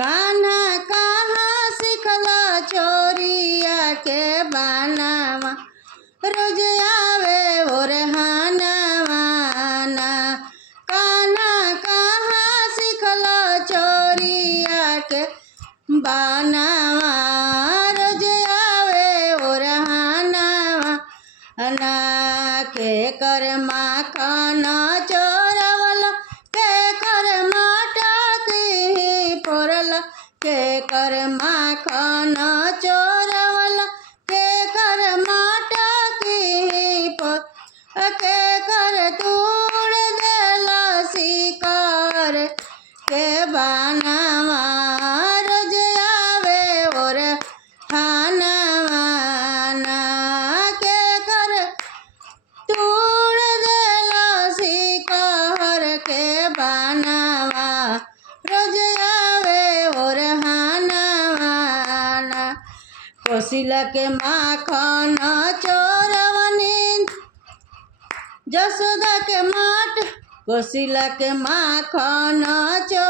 कान्हा कहाँ सिखला चोरिया के बनावा रोज आवे ओरहानवाना। कान्हा कहाँ सिखला चोरिया के बनावा रोज आवे ओरहानवाना। के कर माखन चोरवला के कर मटकी फोड़ला के कर माखन चोरवला के कर मटकी के कर तूड़ देला शिकार के बनावा रोज आवे ओरहानवाना। के कर तूड़ देला शिकार के बनावा रोज आवे ओरहानवाना। कोशिला के माखन चोरवनी जसोदा के माट कोशिला के माखन चोरवनी